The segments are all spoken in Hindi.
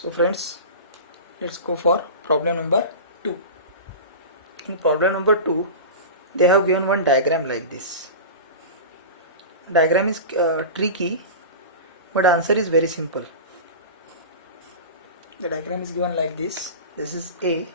So friends, let's go for problem number 2. In problem number 2, they have given one diagram like this. Diagram is tricky, but answer is very simple. The diagram is given like this. This is A.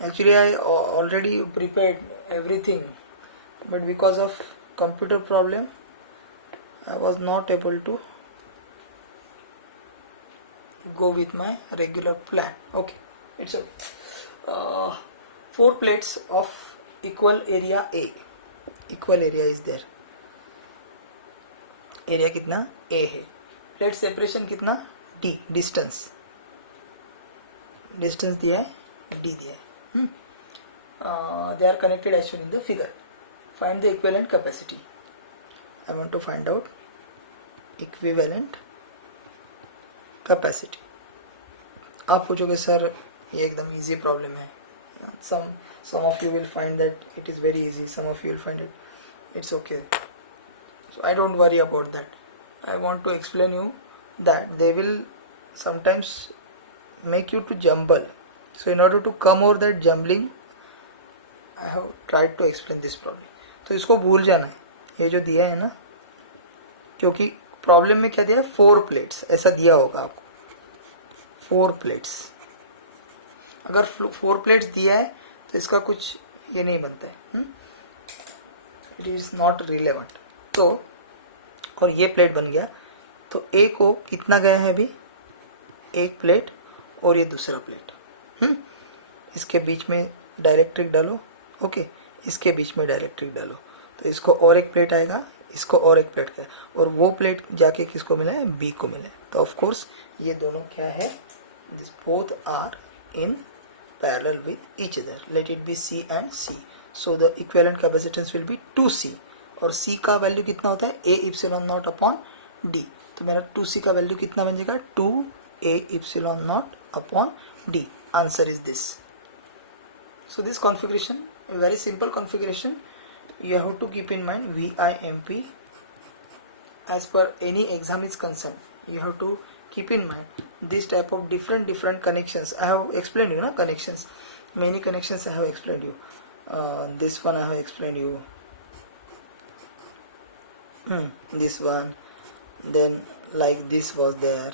Actually, I already prepared everything, but because of computer problem, I was not able to go with my regular plan. Okay, it's a 4 plates of equal area A. Equal area is there. Area कितना A है. प्लेट सेपरेशन कितना D. डिस्टेंस दिया है, D दिया है. They are connected as shown in the figure. Find the equivalent capacity. I want to find out equivalent capacity. आप पूछोगे सर ये एकदम easy problem है. Some of you will find that it is very easy. Some of you will find it it's okay. So I don't worry about that. I want to explain you that they will sometimes make you to jumble. So in order to come over that jumbling, I have tried to explain this problem. तो इसको भूल जाना है, ये जो दिया है ना, क्योंकि प्रॉब्लम में क्या दिया है 4 प्लेट्स ऐसा दिया होगा आपको. 4 प्लेट्स, अगर 4 प्लेट्स दिया है तो इसका कुछ ये नहीं बनता है. It is not relevant. तो और ये प्लेट बन गया तो ए को कितना गया है अभी, एक प्लेट और ये दूसरा प्लेट. इसके बीच में डायरेक्ट्रिक डालो. ओके, इसके बीच में डायरेक्ट्रिक डालो तो इसको और एक प्लेट आएगा, इसको और एक प्लेट का, और वो प्लेट जाके किसको मिला है, बी को मिला है. तो ऑफ कोर्स ये दोनों क्या है, this both are in parallel with each other. Let it be C and C. So the equivalent capacitance will be 2C. और C का वैल्यू कितना होता है, A epsilon nought upon D. तो मेरा 2C का वैल्यू कितना बन जाएगा, 2A epsilon nought upon D. Answer is this. So this configuration, very simple configuration. You have to keep in mind VIMP as per any exam is concerned. You have to keep in mind this type of different connections. I have explained you, na, connections. Many connections I have explained you. This one I have explained you. This one, then like this was there.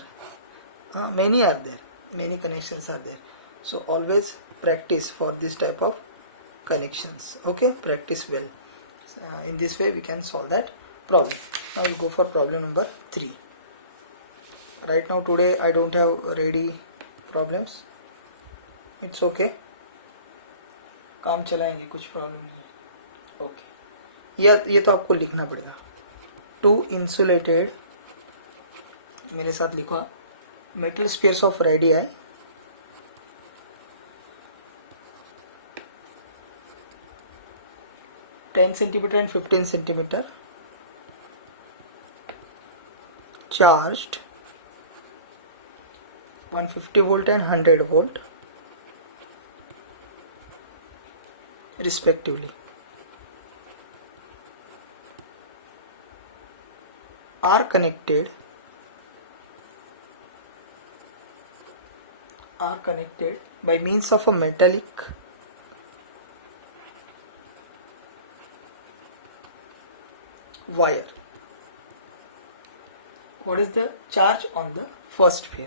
Many are there. Many connections are there. So always practice for this type of connections. Okay, practice well. In this way we can solve that problem. Now we go for problem number 3. Right now today I don't have ready problems. It's okay, काम चलाएंगे, कुछ प्रॉब्लम नहीं. ओके, ये तो आपको लिखना पड़ेगा. 2 insulated, मेरे साथ लिखो, metal spheres of radii 10 centimeter and 15 centimeter, charged 150 volt and 100 volt respectively, are connected by means of a metallic wire. What is the charge on the first pair?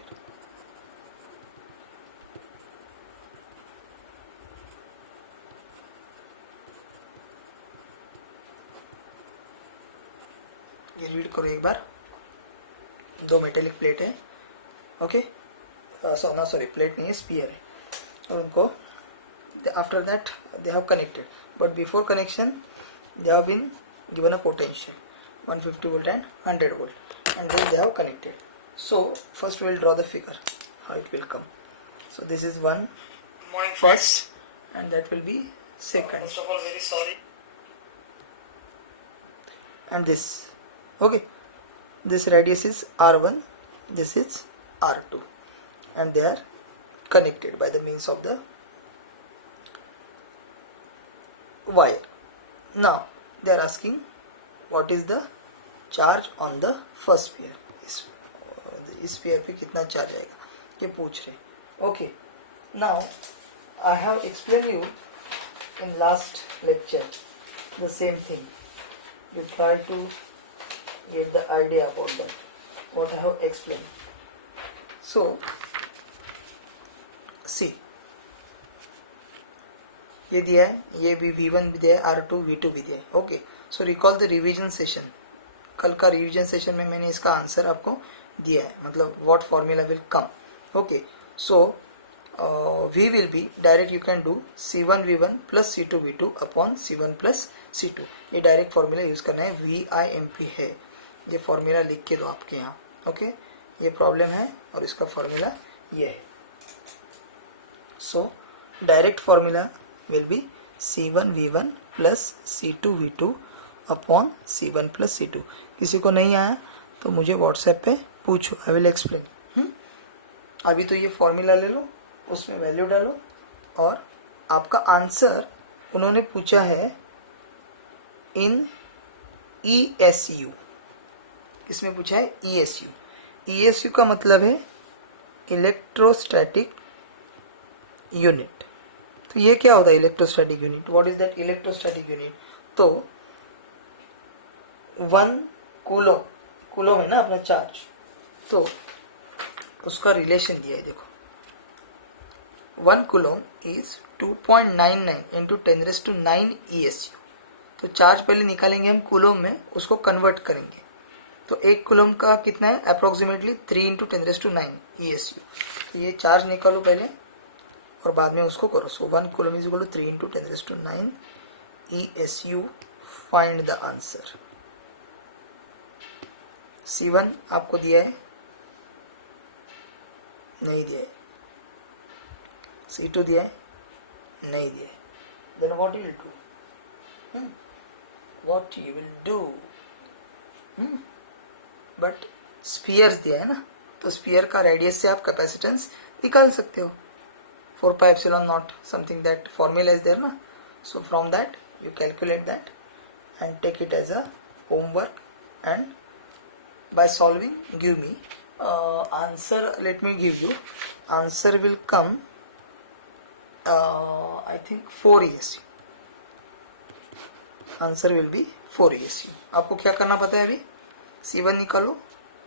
ये रीड करो एक बार. 2 मेटेलिक प्लेट है. ओके, सॉरी प्लेट नहीं है, स्पीयर है, और उनको after that they have connected, but before connection they have been given a potential 150 volt and 100 volt, and then they have connected. So first we will draw the figure how it will come. So this is one first and that will be second. First of all, very sorry. And this, okay, this radius is R1, this is R2, and they are connected by the means of the wire. Now they are asking what is the charge on the first pair. इस पेयर पे कितना चार्ज आएगा, ये पूछ रहे. Okay, now I have explain you in last lecture the same thing. You try to get the idea about that, what I have explained. So, see, ये दिया है, ये भी V1 भी दिया है, R2 V2 भी दिया है. Okay, so recall the revision session. कल का रिवीजन सेशन में मैंने इसका आंसर आपको दिया है, मतलब what formula will come. Okay, so V will be direct, you can do C1 V1 plus C2 V2 upon C1 plus C2. ये डायरेक्ट फॉर्मूला यूज करना है. VIMP है, ये फॉर्मूला लिख के दो आपके यहाँ. ओके, ये प्रॉब्लम है और इसका फॉर्मूला ये है. So direct formula will be C1 V1 plus C2 V2 upon C1 plus C2. किसी को नहीं आया तो मुझे व्हाट्सएप पे पूछो, आई विल एक्सप्लेन. अभी तो ये फॉर्मूला ले लो, उसमें वैल्यू डालो और आपका आंसर उन्होंने पूछा है इन ESU. किसमें पूछा है? ESU. ESU का मतलब है इलेक्ट्रोस्टैटिक यूनिट. तो ये क्या होता है electrostatic unit? What is that electrostatic unit? तो 1 कूलोम है ना अपना चार्ज, तो उसका रिलेशन दिया है. देखो 1 कूलोम इज 2.99 इंटू 10⁹ ESU. तो चार्ज पहले निकालेंगे हम कूलोम में, उसको कन्वर्ट करेंगे. तो 1 कूलोम का कितना है? Approximately 3 into 10⁹ ESU. तो ये चार्ज निकालो पहले और बाद में उसको करो. So 1 coulomb is equal to 3 into 10⁹ ESU. Find the answer. C1 आपको दिया है? नहीं दिया है. C2 दिया है? नहीं दिया है. Then what you will do? What you will do? But spheres दिया है ना, तो स्पीयर का रेडियस से आप कैपेसिटेंस निकाल सकते हो. 4πε0 something, that formula is there na. So from that you calculate that and take it as a homework, and by solving give me answer. Let me give you answer will come I think 4 ESU. Answer will be 4 ESU. आपको क्या करना पता है? अभी C1 निकालो,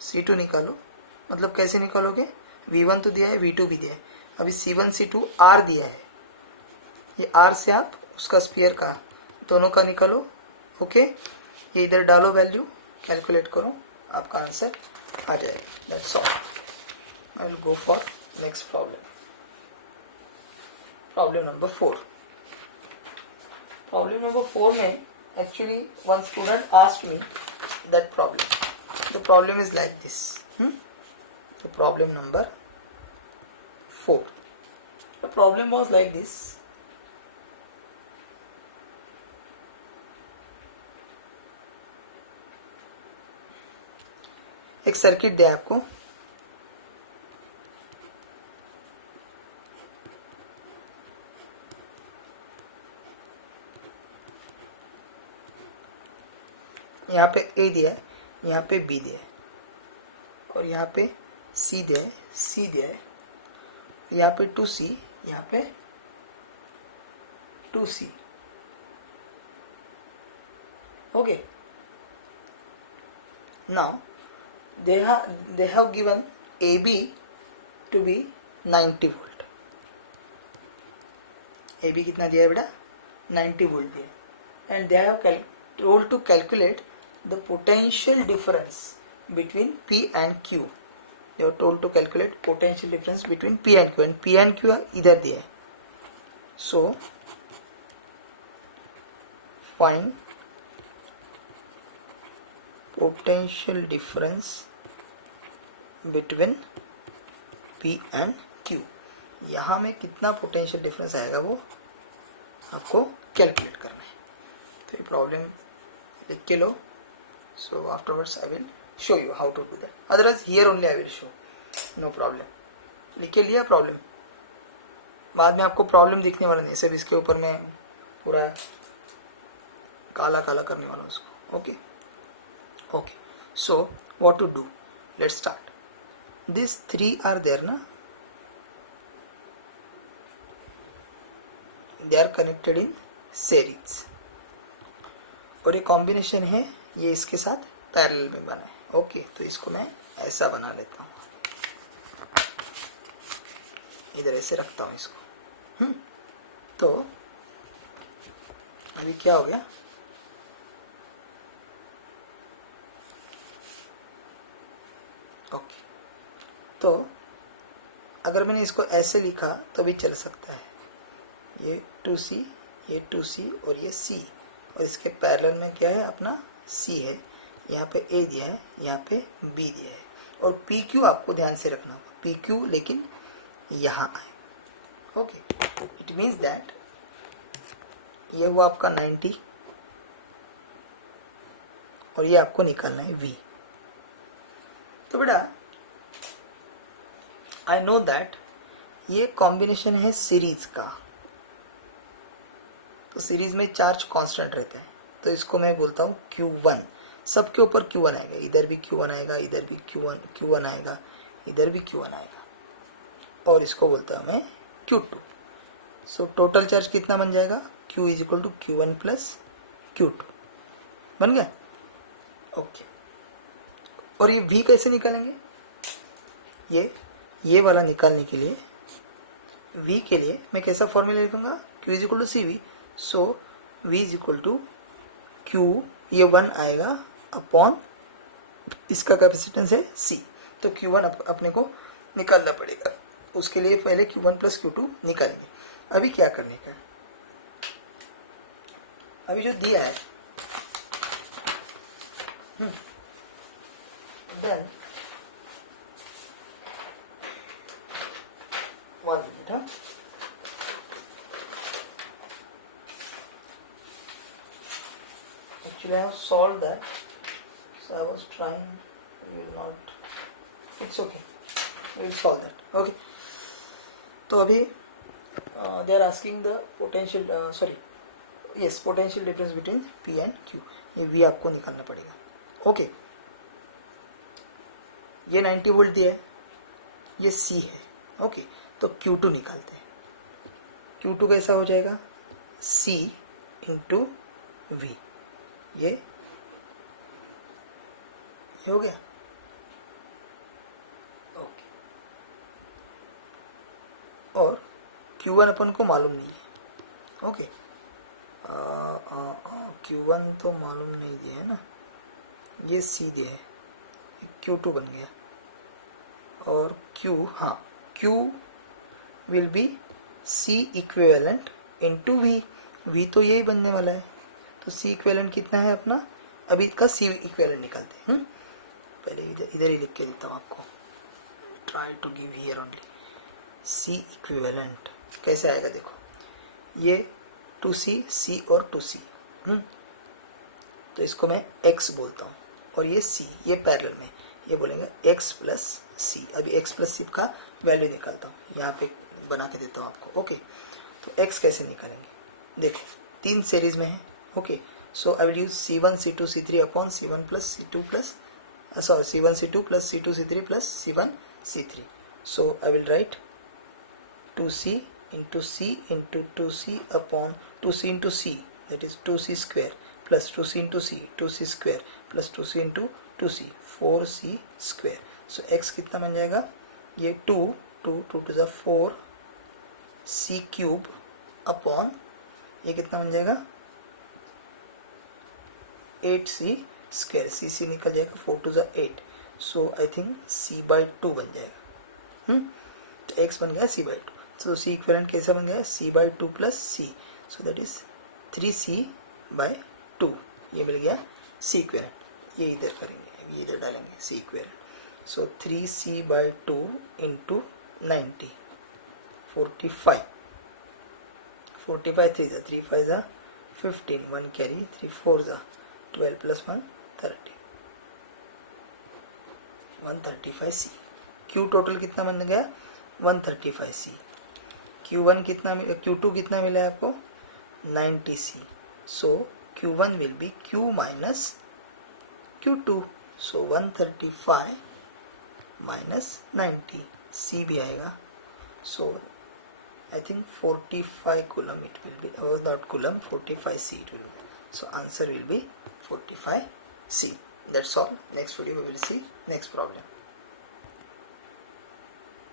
C2 निकालो. मतलब कैसे निकालोगे? V1 तो दिया है, V2 भी दिया है. अभी C1 C2 R दिया है, ये R से आप उसका स्पीयर का दोनों का निकालो. ओके, ये इधर डालो, वैल्यू कैलकुलेट करो, आपका आंसर आ जाएगा. That's all. I will go for next problem. Problem number 4. Problem number 4 में actually one student asked me that problem. The problem is like this. The problem number 4. The problem was like this. एक सर्किट दिया आपको, यहाँ पे A दिया है, यहाँ पे B दिया है, और यहाँ पे C दिया है, C दिया है, यहाँ पे 2C, यहाँ पे 2C. Okay. Now they have given AB to be 90 volt. AB कितना दिया है बेटा? 90 volt दिया. And they have told to calculate the potential difference between P and Q. They are told to calculate potential difference between P and Q, and P and Q इधर दिया है. So find potential difference between P and Q. यहाँ में कितना पोटेंशियल डिफरेंस आएगा वो आपको कैलकुलेट करना है. तो ये प्रॉब्लम लिख के लो. So afterwards I will show you how to do that. Otherwise here only I will show. No problem. लिख के लिया प्रॉब्लम. बाद में आपको प्रॉब्लम दिखने वाला नहीं, सिर्फ इसके ऊपर मैं पूरा काला काला करने वाला हूँ उसको. Okay okay. So what to do? Let's start. These 3 are there ना, they are connected in series, और ये कॉम्बिनेशन है, ये इसके साथ पैरेलल में बना है। ओके, तो इसको मैं ऐसा बना लेता हूँ, इधर ऐसे रखता हूँ इसको। तो अभी क्या हो गया, ओके, तो अगर मैंने इसको ऐसे लिखा तो भी चल सकता है, ये 2C, ये 2C और ये C, और इसके पैरेलल में क्या है अपना C है, यहाँ पे A दिया है, यहाँ पे B दिया है, और PQ आपको ध्यान से रखना होगा, PQ लेकिन यहाँ आए। ओके, इट मीन्स दैट ये हुआ आपका 90, और ये आपको निकालना है V। तो बेटा आई नो दैट ये कॉम्बिनेशन है सीरीज का, तो सीरीज में चार्ज कांस्टेंट रहता है, तो इसको मैं बोलता हूँ Q1। सबके ऊपर Q1 आएगा, इधर भी Q1 आएगा, इधर भी Q1 आएगा, इधर भी Q1 आएगा, और इसको बोलता हूँ मैं Q2। सो टोटल चार्ज कितना बन जाएगा, Q is equal to Q1 plus Q2 बन गया। ओके, और ये V कैसे निकालेंगे, ये वाला निकालने के लिए V के लिए मैं कैसा फॉर्मूला लिखूंगा, Q is equal to CV। So V is equal to Q, ये 1 आएगा अपॉन इसका कैपेसिटेंस है C, तो Q1 अपने को निकालना पड़ेगा, उसके लिए पहले Q1 प्लस Q2 निकालेंगे। अभी क्या करने का, अभी जो दिया है then 1 minute, actually I have solved that, so I was trying, you will not, it's okay, we will solve that. Okay, तो अभी they are asking the potential, yes, potential difference between P and Q, ये V आपको निकालना पड़ेगा। ओके, ये 90 वोल्ट दिया है, ये C है। ओके, तो Q2 निकालते हैं। Q2 कैसा हो जाएगा, C इंटू V, ये हो गया। ओके, और Q1 अपन को मालूम नहीं है। ओके, Q1 तो मालूम नहीं दिया है ना, ये C दिया है, Q2 बन गया, और Q, हाँ, Q will be C equivalent into V, V तो यही बनने वाला है, तो C इक्विवेलेंट कितना है अपना, अभी इसका C इक्विवेलेंट निकालते हैं। पहले इधर ही लिख के देता हूँ आपको, try to give here only. C equivalent कैसे आएगा देखो, ये 2C, C और 2C, तो इसको मैं X बोलता हूँ, और ये C, ये पैरेलल में, ये बोलेंगे X प्लस C। अभी X प्लस C का वैल्यू निकालता हूँ, यहाँ पे बना के देता हूँ आपको। ओके, तो X कैसे निकालेंगे, देखो 3 सीरीज में है। Okay, so I will use C1 C2 C3 upon C1 plus C2 plus C1 C2 plus C2 C3 plus C1 C3। So I will write 2C into C into 2C upon 2C into C, that is 2C square plus 2C into C, 2C square plus 2C into 2C, 4C square। so x कितना बन जाएगा, ये 2 to the 4 C cube upon ये कितना बन जाएगा 8C square, C निकल जाएगा, 4 to the 8, so I think C by 2 बन जाएगा। तो x बन गया C by 2, तो C इक्विवेलेंट कैसा बन गया, C by 2 plus C, so that is 3C by 2, ये मिल गया C इक्विवेलेंट। ये इधर करेंगे, ये इधर डालेंगे C equivalent, so 3C by 2 into 90, 45, 45 3 3 5 15, 1 carry, 3 4 12 plus 1 30, 135C। Q total कितना बन गया 135C। Q1 कितना, Q2 कितना मिला है आपको 90C, so Q1 will be Q minus Q2, so 135 minus 90, C भी आएगा, so I think 45 coulomb it will be, not coulomb, 45C it will be. So answer will be 45C. That's all. Next video we will see next problem.